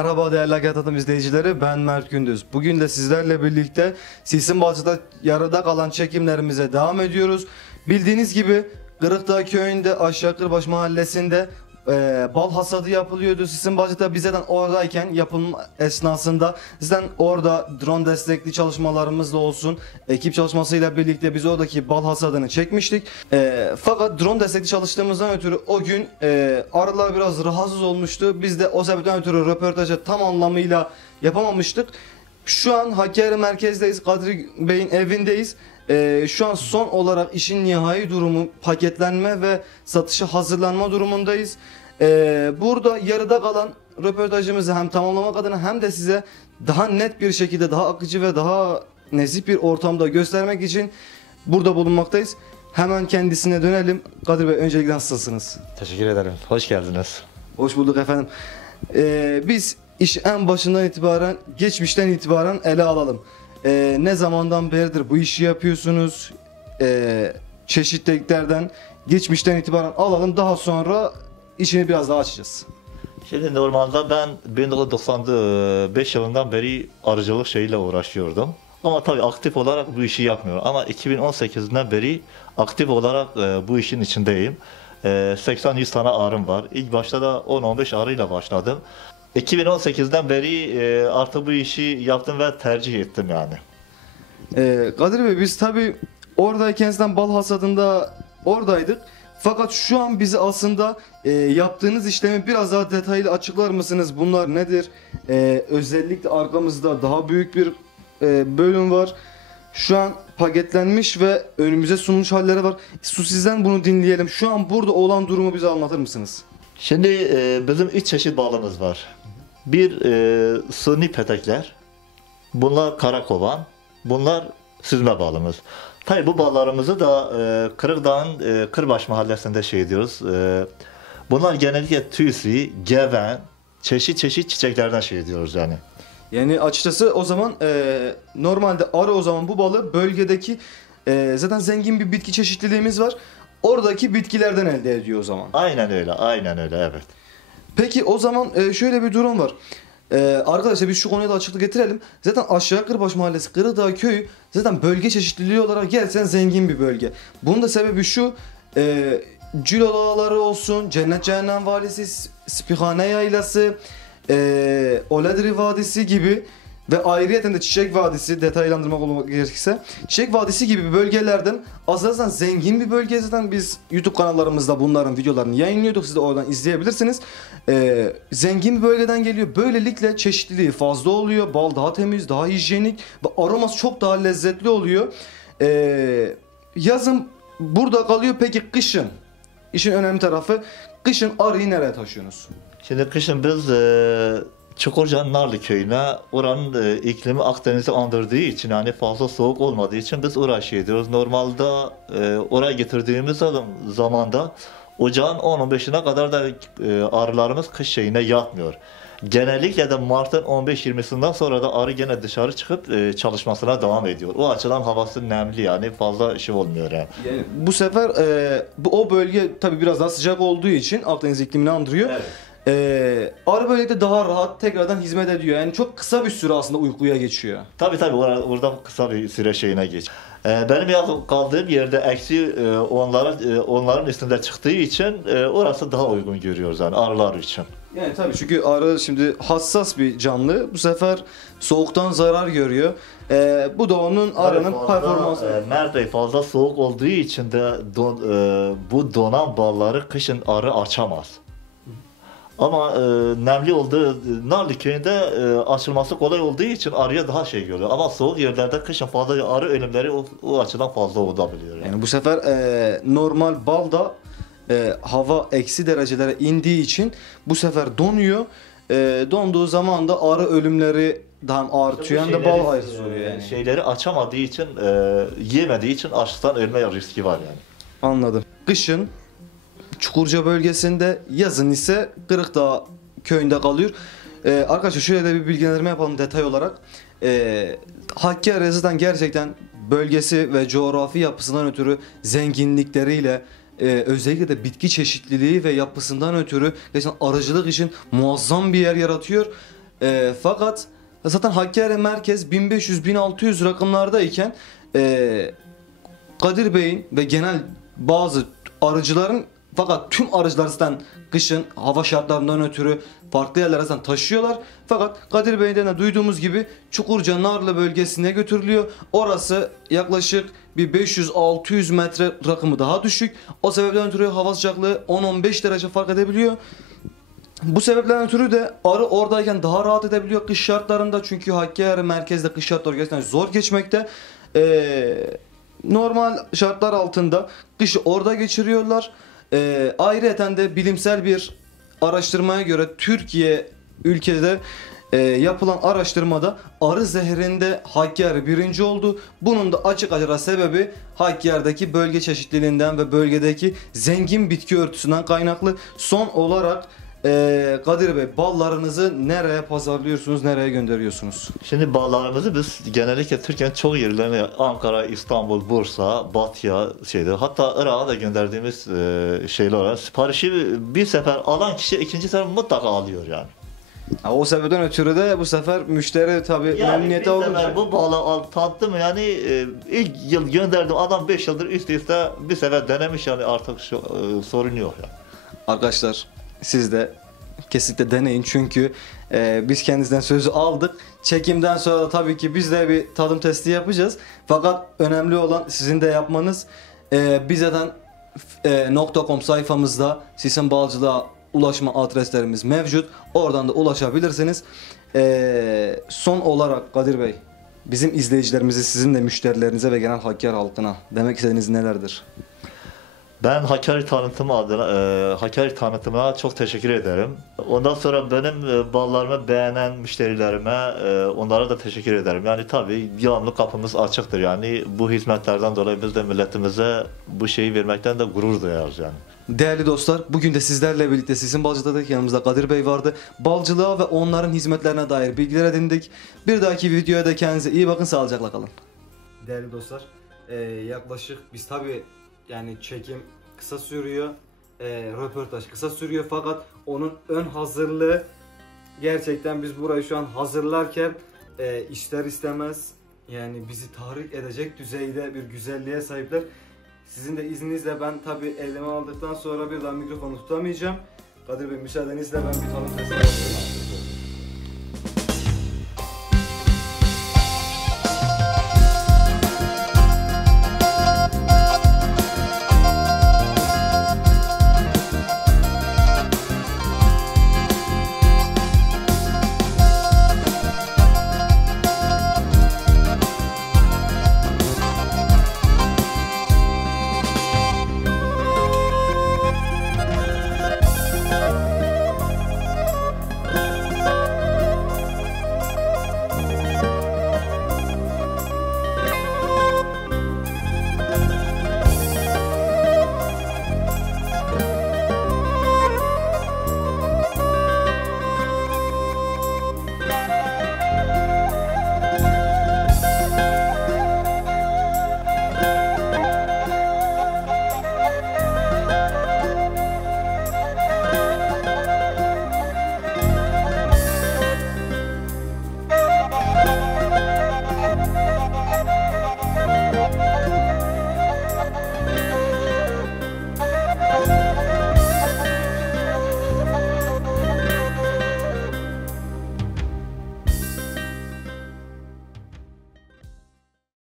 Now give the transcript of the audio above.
Merhaba değerli Hakikat izleyicileri, ben Mert Gündüz. Bugün de sizlerle birlikte Sisinbalcı'da yarıda kalan çekimlerimize devam ediyoruz. Bildiğiniz gibi Kırıkdağ köyünde Aşağı Kırbaş mahallesinde bal hasadı yapılıyordu. Sisinbalcı'da biz zaten oradayken yapım esnasında zaten orada drone destekli çalışmalarımızla olsun, ekip çalışmasıyla birlikte biz oradaki bal hasadını çekmiştik. Fakat drone destekli çalıştığımızdan ötürü o gün arılar biraz rahatsız olmuştu. Biz de o sebepten ötürü röportajı tam anlamıyla yapamamıştık. Şu an Hakkari merkezdeyiz. Kadri Bey'in evindeyiz. Şu an son olarak işin nihai durumu paketlenme ve satışa hazırlanma durumundayız. Burada yarıda kalan röportajımızı hem tamamlamak adına hem de size daha net bir şekilde, daha akıcı ve daha nezih bir ortamda göstermek için burada bulunmaktayız. Hemen kendisine dönelim. Kadir Bey, öncelikle nasılsınız? Teşekkür ederim. Hoş geldiniz. Hoş bulduk efendim. Biz işi en başından itibaren, geçmişten itibaren ele alalım. Ne zamandan beridir bu işi yapıyorsunuz? Çeşitliliklerden, geçmişten itibaren alalım. Daha sonra işini biraz daha açacağız. Şimdi normalde ben 1995 yılından beri arıcılık şeyiyle uğraşıyordum. Ama tabii aktif olarak bu işi yapmıyorum. Ama 2018'den beri aktif olarak bu işin içindeyim. 80-100 tane arım var. İlk başta da 10-15 arıyla başladım. 2018'den beri artık bu işi yaptım ve tercih ettim yani. Kadir Bey, biz tabii oradayken sizden bal hasadında oradaydık. Fakat şu an bizi aslında yaptığınız işlemi biraz daha detaylı açıklar mısınız? Bunlar nedir? Özellikle arkamızda daha büyük bir bölüm var. Şu an paketlenmiş ve önümüze sunulmuş halleri var. Sizden bunu dinleyelim. Şu an burada olan durumu bize anlatır mısınız? Şimdi bizim 3 çeşit balımız var. Bir suni petekler, bunlar karakovan, bunlar süzme balımız. Tabii bu ballarımızı da Kırıkdağ'ın Kırbaş mahallesinde şey ediyoruz. Bunlar genellikle tüysü, geven, çeşit çiçeklerden şey ediyoruz yani. Yani açıkçası o zaman normalde arı o zaman bu balı bölgedeki zaten zengin bir bitki çeşitliliğimiz var. Oradaki bitkilerden elde ediyor o zaman. Aynen öyle, aynen öyle, evet. Peki o zaman şöyle bir durum var. Arkadaşlar biz şu konuya da açıklık getirelim. Zaten Aşağı Kırbaş Mahallesi, Kırıkdağ Köyü zaten bölge çeşitliliği olarak gerçekten zengin bir bölge. Bunun da sebebi şu, Cilo Dağları olsun, Cennet Cehennem Vadisi, Spihane Yaylası, Oladri Vadisi gibi ve ayrıyeten de Çiçek Vadisi, detaylandırmak olmak gerekirse Çiçek Vadisi gibi bölgelerden aslında zengin bir bölge. Zaten biz YouTube kanallarımızda bunların videolarını yayınlıyorduk, siz de oradan izleyebilirsiniz. Zengin bir bölgeden geliyor, böylelikle çeşitliliği fazla oluyor, bal daha temiz, daha hijyenik ve aroması çok daha lezzetli oluyor. Yazın burada kalıyor. Peki kışın, işin önemli tarafı, kışın arıyı nereye taşıyorsunuz? Şimdi kışın biz Çukurca'nın Narlı köyüne, oranın iklimi Akdeniz'i andırdığı için, yani fazla soğuk olmadığı için biz oraya şey ediyoruz. Normalde oraya getirdiğimiz zamanda ocağın 10-15'ine kadar da arılarımız kış şeyine yatmıyor. Genellikle de Mart'ın 15-20'sinden sonra da arı gene dışarı çıkıp çalışmasına devam ediyor. O açıdan havası nemli, yani fazla şey olmuyor yani. Yani bu sefer o bölge tabii biraz daha sıcak olduğu için Akdeniz iklimini andırıyor. Evet. Arı böylelikle daha rahat tekrardan hizmet ediyor. Yani çok kısa bir süre aslında uykuya geçiyor. Tabii orada kısa bir süre şeyine geç. Benim kaldığım yerde eksi onların üstünde çıktığı için orası daha uygun görüyoruz yani arılar için. Yani tabii çünkü arı şimdi hassas bir canlı. Bu sefer soğuktan zarar görüyor. Bu da onun arının performansı. Mert Bey, fazla soğuk olduğu için de bu donan balları kışın arı açamaz. Ama nemli olduğu Narlı köyünde açılması kolay olduğu için arıya daha şey görüyor. Ama soğuk yerlerde kışın fazla arı ölümleri o açıdan fazla olabiliyor. Yani bu sefer normal balda hava eksi derecelere indiği için bu sefer donuyor. Donduğu zaman da arı ölümleri daha artıyor. Hem de bal hayırsız oluyor yani. Şeyleri açamadığı için, yemediği için açlıktan ölme riski var yani. Anladım. Kışın Çukurca bölgesinde, yazın ise Kırıkdağ köyünde kalıyor. Arkadaşlar şöyle de bir bilgilendirme yapalım detay olarak. Hakkari zaten gerçekten bölgesi ve coğrafi yapısından ötürü zenginlikleriyle özellikle de bitki çeşitliliği ve yapısından ötürü gerçekten arıcılık için muazzam bir yer yaratıyor. Fakat zaten Hakkari merkez 1500-1600 rakımlardayken Kadir Bey'in ve genel bazı arıcıların, fakat tüm arıcılar zaten kışın hava şartlarından ötürü farklı yerlere zaten taşıyorlar. Fakat Kadir Bey'den de duyduğumuz gibi Çukurca Narlı bölgesine götürülüyor. Orası yaklaşık bir 500-600 metre rakımı daha düşük. O sebepten ötürü hava sıcaklığı 10-15 derece fark edebiliyor. Bu sebeplerden ötürü de arı oradayken daha rahat edebiliyor kış şartlarında. Çünkü Hakkari merkezde kış şartları gerçekten zor geçmekte. Normal şartlar altında kışı orada geçiriyorlar. Ayrıca de bilimsel bir araştırmaya göre Türkiye ülkede yapılan araştırmada arı zehirinde Hakkari birinci oldu. Bunun da açık ara sebebi Hakkari'deki bölge çeşitliliğinden ve bölgedeki zengin bitki örtüsünden kaynaklı. Son olarak Kadir Bey, ballarınızı nereye pazarlıyorsunuz, nereye gönderiyorsunuz? Şimdi ballarımızı biz genellikle Türkiye'nin çok yerlerine, Ankara, İstanbul, Bursa, Batı'ya hatta Irak'a da gönderdiğimiz şeyler olarak siparişi bir sefer alan kişi ikinci sefer mutlaka alıyor yani. O sebepten ötürü de bu sefer müşteri tabii memnuniyete bir sefer olunca. bu balı tattım yani ilk yıl gönderdim adam 5 yıldır üst üste bir sefer denemiş yani artık sorun yok yani. Arkadaşlar siz de kesinlikle deneyin çünkü biz kendinizden sözü aldık. Çekimden sonra da tabii ki biz de bir tadım testi yapacağız. Fakat önemli olan sizin de yapmanız. Biz zaten .com sayfamızda Sisim Balcılığa ulaşma adreslerimiz mevcut. Oradan da ulaşabilirsiniz. Son olarak Kadir Bey, bizim izleyicilerimize, sizin de müşterilerinize ve genel Hakkari halkına demek istediğiniz nelerdir? Ben Hakkari tanıtımı adına, Hakkari tanıtımına çok teşekkür ederim. Ondan sonra benim ballarımı beğenen müşterilerime, onlara da teşekkür ederim. Yani tabii devamlı kapımız açıktır yani bu hizmetlerden dolayı biz de milletimize bu şeyi vermekten de gurur duyarız yani. Değerli dostlar, bugün de sizlerle birlikte Sisim Balcı'daki yanımızda Kadir Bey vardı. Balcılığa ve onların hizmetlerine dair bilgiler edindik. Bir dahaki videoya da kendinize iyi bakın, sağlıcakla kalın. Değerli dostlar, yaklaşık biz tabii yani çekim kısa sürüyor, röportaj kısa sürüyor fakat onun ön hazırlığı gerçekten biz burayı şu an hazırlarken ister istemez yani bizi tahrik edecek düzeyde bir güzelliğe sahipler. Sizin de izninizle ben tabi elime aldıktan sonra bir daha mikrofonu tutamayacağım. Kadir Bey, müsaadenizle ben bir tanım testi yapıyorum.